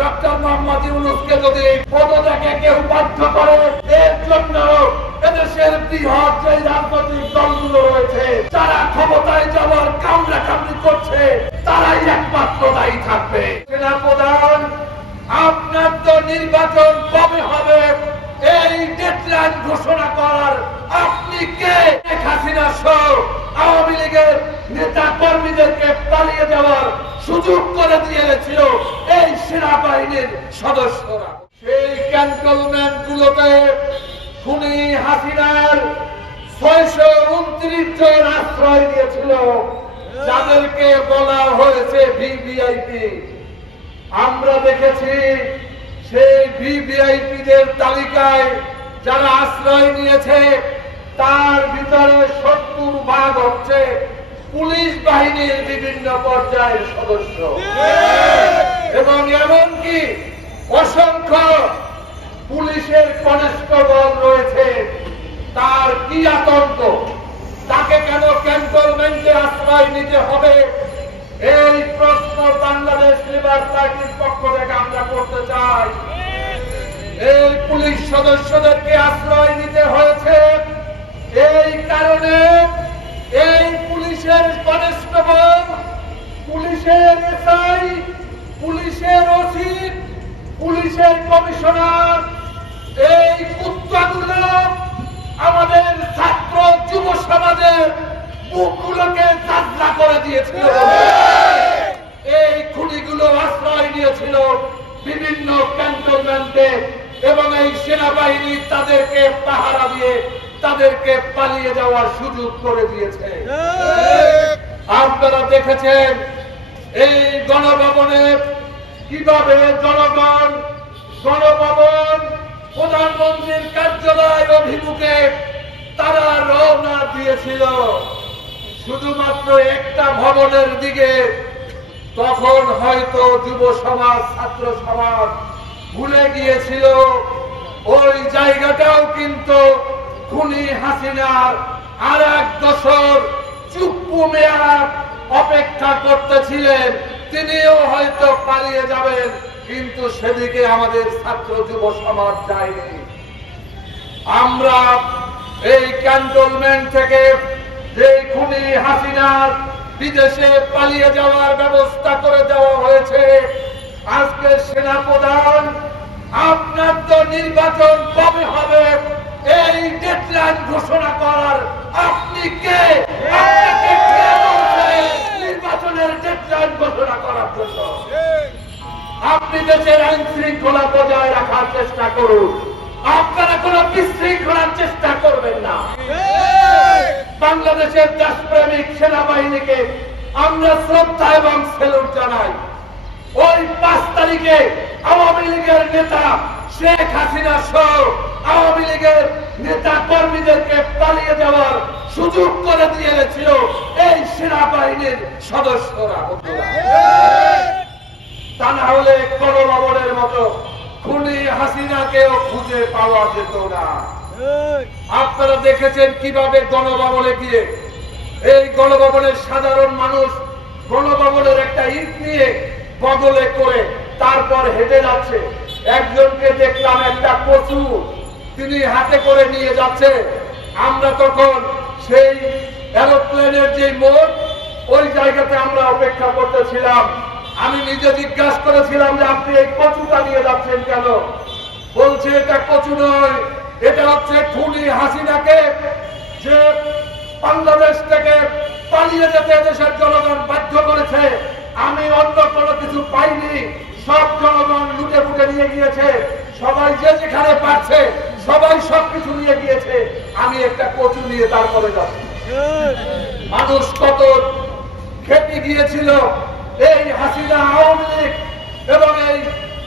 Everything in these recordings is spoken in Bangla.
ডক্টর মোহাম্মদ ইউনূসকে যদি পদত্যাগে কেউ বাধ্য করে, এর জন্য এদেশের বৃহৎ যে রাজনৈতিক দলগুলো রয়েছে যারা ক্ষমতায় যাওয়ার কামড়াকামড়ি করছে, তারাই একমাত্র দায়ী থাকবে। সেনাপ্রধান, আপনার তো নির্বাচন কবে হবে এই ডেডলাইন ঘোষণা করার আপনি কে? শেখ হাসিনা সহ আওয়ামী লীগের নেতা কর্মীদেরকে পালিয়ে যাওয়ার সুযোগ করে দিয়েছিল এই সেনাবাহিনীর সদস্যরা। সেই ক্যান্টনমেন্ট গুলোতে খুনি হাসিনার 629 জন আশ্রয় নিয়েছিল, যাদেরকে বলা হয়েছে ভিভিআইপি। আমরা দেখেছি সেই ভিভিআইপিদের তালিকায় যারা আশ্রয় নিয়েছে তার ভিতরে 70% হচ্ছে পুলিশ বাহিনীর বিভিন্ন পর্যায়ের সদস্য, এবং এমনকি অসংখ্য পুলিশের কনস্টেবল রয়েছে। তার কি আতঙ্ক, তাকে কেন ক্যান্টনমেন্টে আশ্রয় নিতে হবে? এই প্রশ্ন বাংলাদেশ লেবার পার্টির পক্ষ থেকে আমরা করতে চাই। এই পুলিশ সদস্যদেরকে আশ্রয় নিতে হয়েছে এই কারণে, এই পুলিশের কনস্টেবল, পুলিশের এসআই, পুলিশের ওসি, পুলিশের কমিশনার, এই কুত্তাগুলো আমাদের ছাত্র যুব সমাজের বুকগুলোকে যাত্রা করে দিয়েছিল। এই খুনিগুলো আশ্রয় নিয়েছিল বিভিন্ন ক্যান্টনমেন্টে, এবং এই সেনাবাহিনী তাদেরকে পাহারা দিয়ে তাদেরকে পালিয়ে যাওয়ার সুযোগ করে দিয়েছে। আপনারা দেখেছেন এই গণভবনে কিভাবে জনগণ গণভবন প্রধানমন্ত্রীর কার্যালয় অভিমুখে তারা রওনা দিয়েছিল শুধুমাত্র একটা ভবনের দিকে। তখন হয়তো যুব সমাজ, ছাত্র সমাজ ভুলে গিয়েছিল ওই জায়গাটাও কিন্তু খুনি হাসিনার আর এক দশর চুপ্পু মেয়ার অপেক্ষা করতেছিলেন। তিনিও হয়তো পালিয়ে যাবেন, কিন্তু সেদিকে আমাদের ছাত্র যুব সমাজ যায়নি। আমরা এই ক্যান্টনমেন্ট থেকে যে খুনি হাসিনার বিদেশে পালিয়ে যাওয়ার ব্যবস্থা করে দেওয়া হয়েছে, আজকে সেনাপ্রধান, আপনার তো নির্বাচন কবে হবে এই ডেডলাইন ঘোষণা করার আপনি কে? আপনাকে কে বলছে নির্বাচনের ডেডলাইন ঘোষণা করার জন্য? আপনি দেশের আইন শৃঙ্খলা বজায় রাখার চেষ্টা করুন, আপনারা কোন বিশৃঙ্খলার চেষ্টা করবেন না। বাংলাদেশের দেশপ্রেমিক সেনাবাহিনীকে আমরা শ্রদ্ধা এবং সেলুট জানাই। ওই 5 তারিখে আওয়ামী লীগের নেতা শেখ হাসিনা সহ আওয়ামী লীগের নেতা কর্মীদেরকে পালিয়ে যাওয়ার সুযোগ করে দিয়েছিল এই সেনাবাহিনীর সদস্যরা। তা না হলে গণভবনের মতো খুনি হাসিনাকেও খুঁজে পাওয়া যেত না। আপনারা দেখেছেন কিভাবে গণভবনে গিয়ে এই গণভবনের সাধারণ মানুষ গণভবনের একটা ইট নিয়ে বগলে করে তারপর হেঁটে যাচ্ছে। একজনকে দেখলাম একটা কচু তিনি হাতে করে নিয়ে যাচ্ছে। আমরা তখন সেই এরোপ্লেনের যে মোড়, ওই জায়গাতে আমরা অপেক্ষা করতেছিলাম। আমি নিজে জিজ্ঞাসা করেছিলাম যে আপনি এই কচুটা নিয়ে যাচ্ছেন কেন? বলছে এটা কচু নয়, এটা হচ্ছে খুনি হাসিনাকে যে বাংলাদেশ থেকে পালিয়ে যেতে দেশের জনগণ বাধ্য করেছে। আমি অন্য কোনো কিছু পাইনি, সব জনগণ লুটে ফুটে নিয়ে গিয়েছে, সবাই যে যেখানে পারছে সবাই সবকিছু নিয়ে গিয়েছে, আমি একটা কচু নিয়ে তারপরে যাচ্ছি। মানুষ কত খেপে গিয়েছিল এই হাসিনা আওয়ামী লীগ এবং এই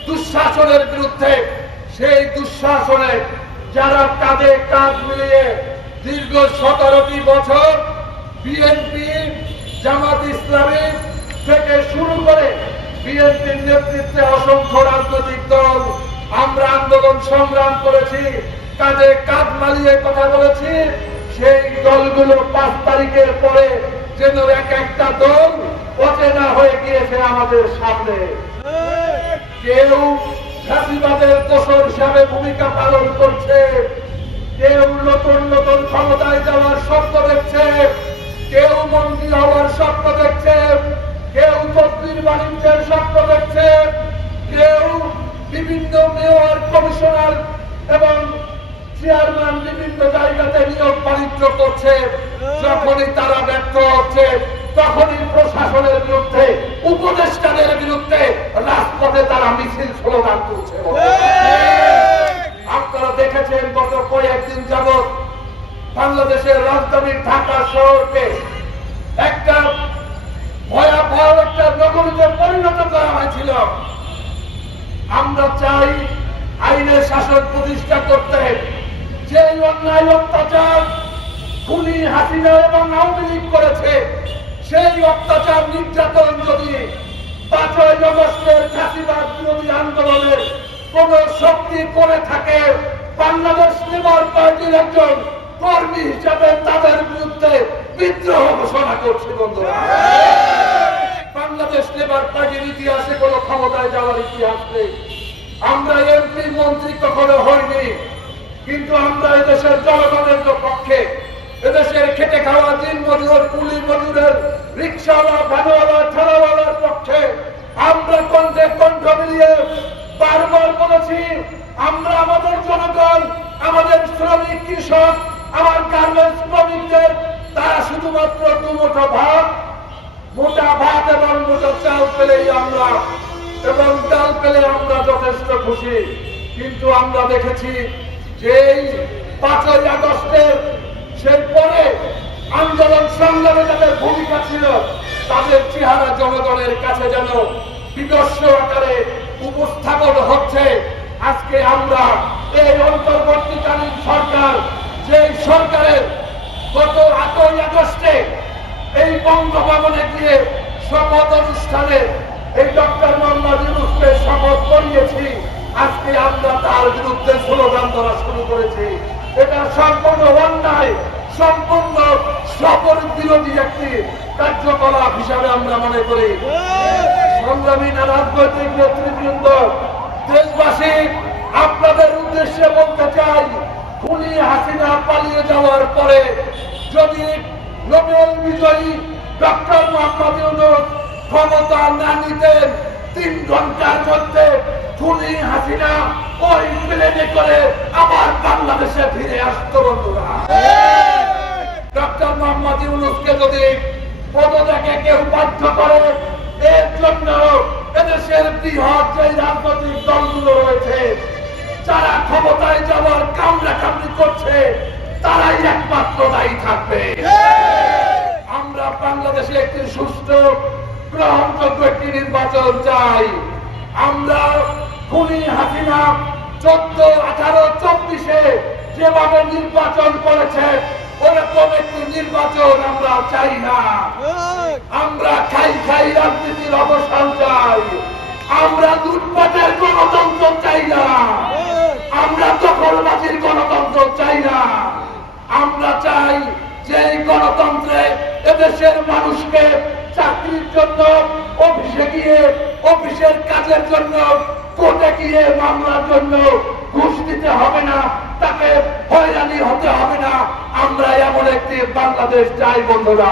দুঃশাসনের বিরুদ্ধে। সেই দুঃশাসনে যারা কাঁধে কাঁধ মিলিয়ে দীর্ঘ 17টি বছর বিএনপি, জামাত ইসলামী থেকে শুরু করে বিএনপির নেতৃত্বে অসংখ্য রাজনৈতিক দল আমরা আন্দোলন সংগ্রাম করেছি, কাঁধে কাঁধ মিলিয়ে কথা বলেছি। সেই দলগুলো 5 তারিখের পরে যেন এক একটা দল অচেনা হয়ে গিয়েছে আমাদের সামনে। কেউ ফ্যাসিবাদের দোসর হিসাবে ভূমিকা পালন করছে, কেউ নতুন নতুন ক্ষমতায় যাওয়ার স্বপ্ন দেখছে, কেউ মন্ত্রী হওয়ার স্বপ্ন দেখছে, কেউ তদবির বাণিজ্যের স্বপ্ন দেখছে, কেউ বিভিন্ন মেয়র, কমিশনার এবং চেয়ারম্যান বিভিন্ন জায়গাতে নিয়োগ বাণিজ্য করছে। যখনই তারা ব্যর্থ হচ্ছে তখনই প্রশাসনের বিরুদ্ধে, উপদেষ্টাদের বিরুদ্ধে রাজপথে তারা মিছিল স্লোগান তুলছে। আপনারা দেখেছেন গত কয়েকদিন যাবৎ বাংলাদেশের রাজধানী ঢাকা শহরকে একটা ভয়াবহ একটা নগরীতে পরিণত করা হয়েছিল। আমরা চাই আইনের শাসন প্রতিষ্ঠা করতে, যে অন্যায় অত্যাচার খুনি হাসিনা এবং আওয়ামী লীগ করেছে, সেই অত্যাচার নির্যাতন যদি 5ই আগস্টের ফ্যাসিবাদ বিরোধী আন্দোলনের কোন শক্তি করে থাকে, বাংলাদেশ লেবার পার্টির একজন কর্মী হিসাবে তাদের বিরুদ্ধে বিদ্রোহ ঘোষণা করছে। বন্ধুরা, বাংলাদেশ লেবার পার্টির ইতিহাসে কোন ক্ষমতায় যাওয়ার ইতিহাস নেই। আমরা এমপি মন্ত্রী কখনো হইনি, কিন্তু আমরা এদেশের জনগণের পক্ষে, এদেশের খেটে খাওয়া দিন মজুর, কুলি মজুরের, রিক্সাওয়ালা, ভ্যানওয়ালা, ঠেলাওয়ালার পক্ষে আমরা কণ্ঠে কণ্ঠ মিলিয়ে বারবার বলেছি, আমরা আমাদের জনগণ, আমাদের শ্রমিক, কৃষক, আমার গার্মেন্টস শ্রমিকদের তারা শুধুমাত্র দুমুঠো ভাত, মোটা ভাত এবং মোটা চাল পেলেই আমরা, এবং ডাল পেলে আমরা যথেষ্ট খুশি। কিন্তু আমরা দেখেছি যে 5ই আগস্টের সেই পরে আন্দোলন সংগ্রামে যাদের ভূমিকা ছিল, তাদের চেহারা জনগণের কাছে যেন বিদর্শ আকারে উপস্থাপন হচ্ছে। আজকে আমরা এই অন্তর্বর্তীকালীন সরকার, যে সরকারের গত 8ই আগস্টে এই বঙ্গভবনে গিয়ে শপথ অনুষ্ঠানে এই ডক্টর মোহাম্মদ ইউনূসকে শপথ করিয়েছি, আজকে আমরা তার বিরুদ্ধে স্লোগান দেওয়া শুরু করেছি। এটা সম্পূর্ণ অন্যায়, সম্পূর্ণ শপথ বিরোধী একটি কার্যকলাপ হিসাবে আমরা মনে করি। সংগ্রামী রাজনৈতিক নেতৃবৃন্দ, দেশবাসী, আপনাদের উদ্দেশ্যে বলতে চাই, খুনি হাসিনা পালিয়ে যাওয়ার পরে যদি নোবেল বিজয়ী ডক্টর মোহাম্মদ ইউনূস ক্ষমতা না নিতেন, 3 ঘন্টার মধ্যে খুনি হাসিনা ওই প্লেনে করে আবার বাংলাদেশে ফিরে আসতো। বন্ধুরা, ডক্টর মোহাম্মদ ইউনূসকে যদি পদত্যাগে কেউ বাধ্য করে, এর জন্য এদেশের বৃহৎ যে রাজনৈতিক দলগুলো রয়েছে, যারা ক্ষমতায় যাওয়ার কামড়াকামড়ি করছে, তারাই একমাত্র দায়ী থাকবে। আমরা বাংলাদেশে একটি সুষ্ঠু, গ্রহণযোগ্য একটি নির্বাচন চাই। আমরা খুনি হাসিনা 14, 18, 24-এ যেভাবে নির্বাচন করেছে, ওরকম একটি নির্বাচন আমরা চাই না। আমরা খাই খাই রাজনীতির অবসান চাই। আমরা লুটপাটের গণতন্ত্র চাই না। আমরা দখলবাজির গণতন্ত্র চাই না। আমরা চাই যে গণতন্ত্রে এদেশের মানুষকে চাকরির জন্য অফিসে গিয়ে, অফিসের কাজের জন্য, কোর্টে গিয়ে মামলার জন্য ঘুষ দিতে হবে না, তাকে হয়রানি হতে হবে না। আমরা এমন একটি বাংলাদেশ চাই। বন্ধুরা,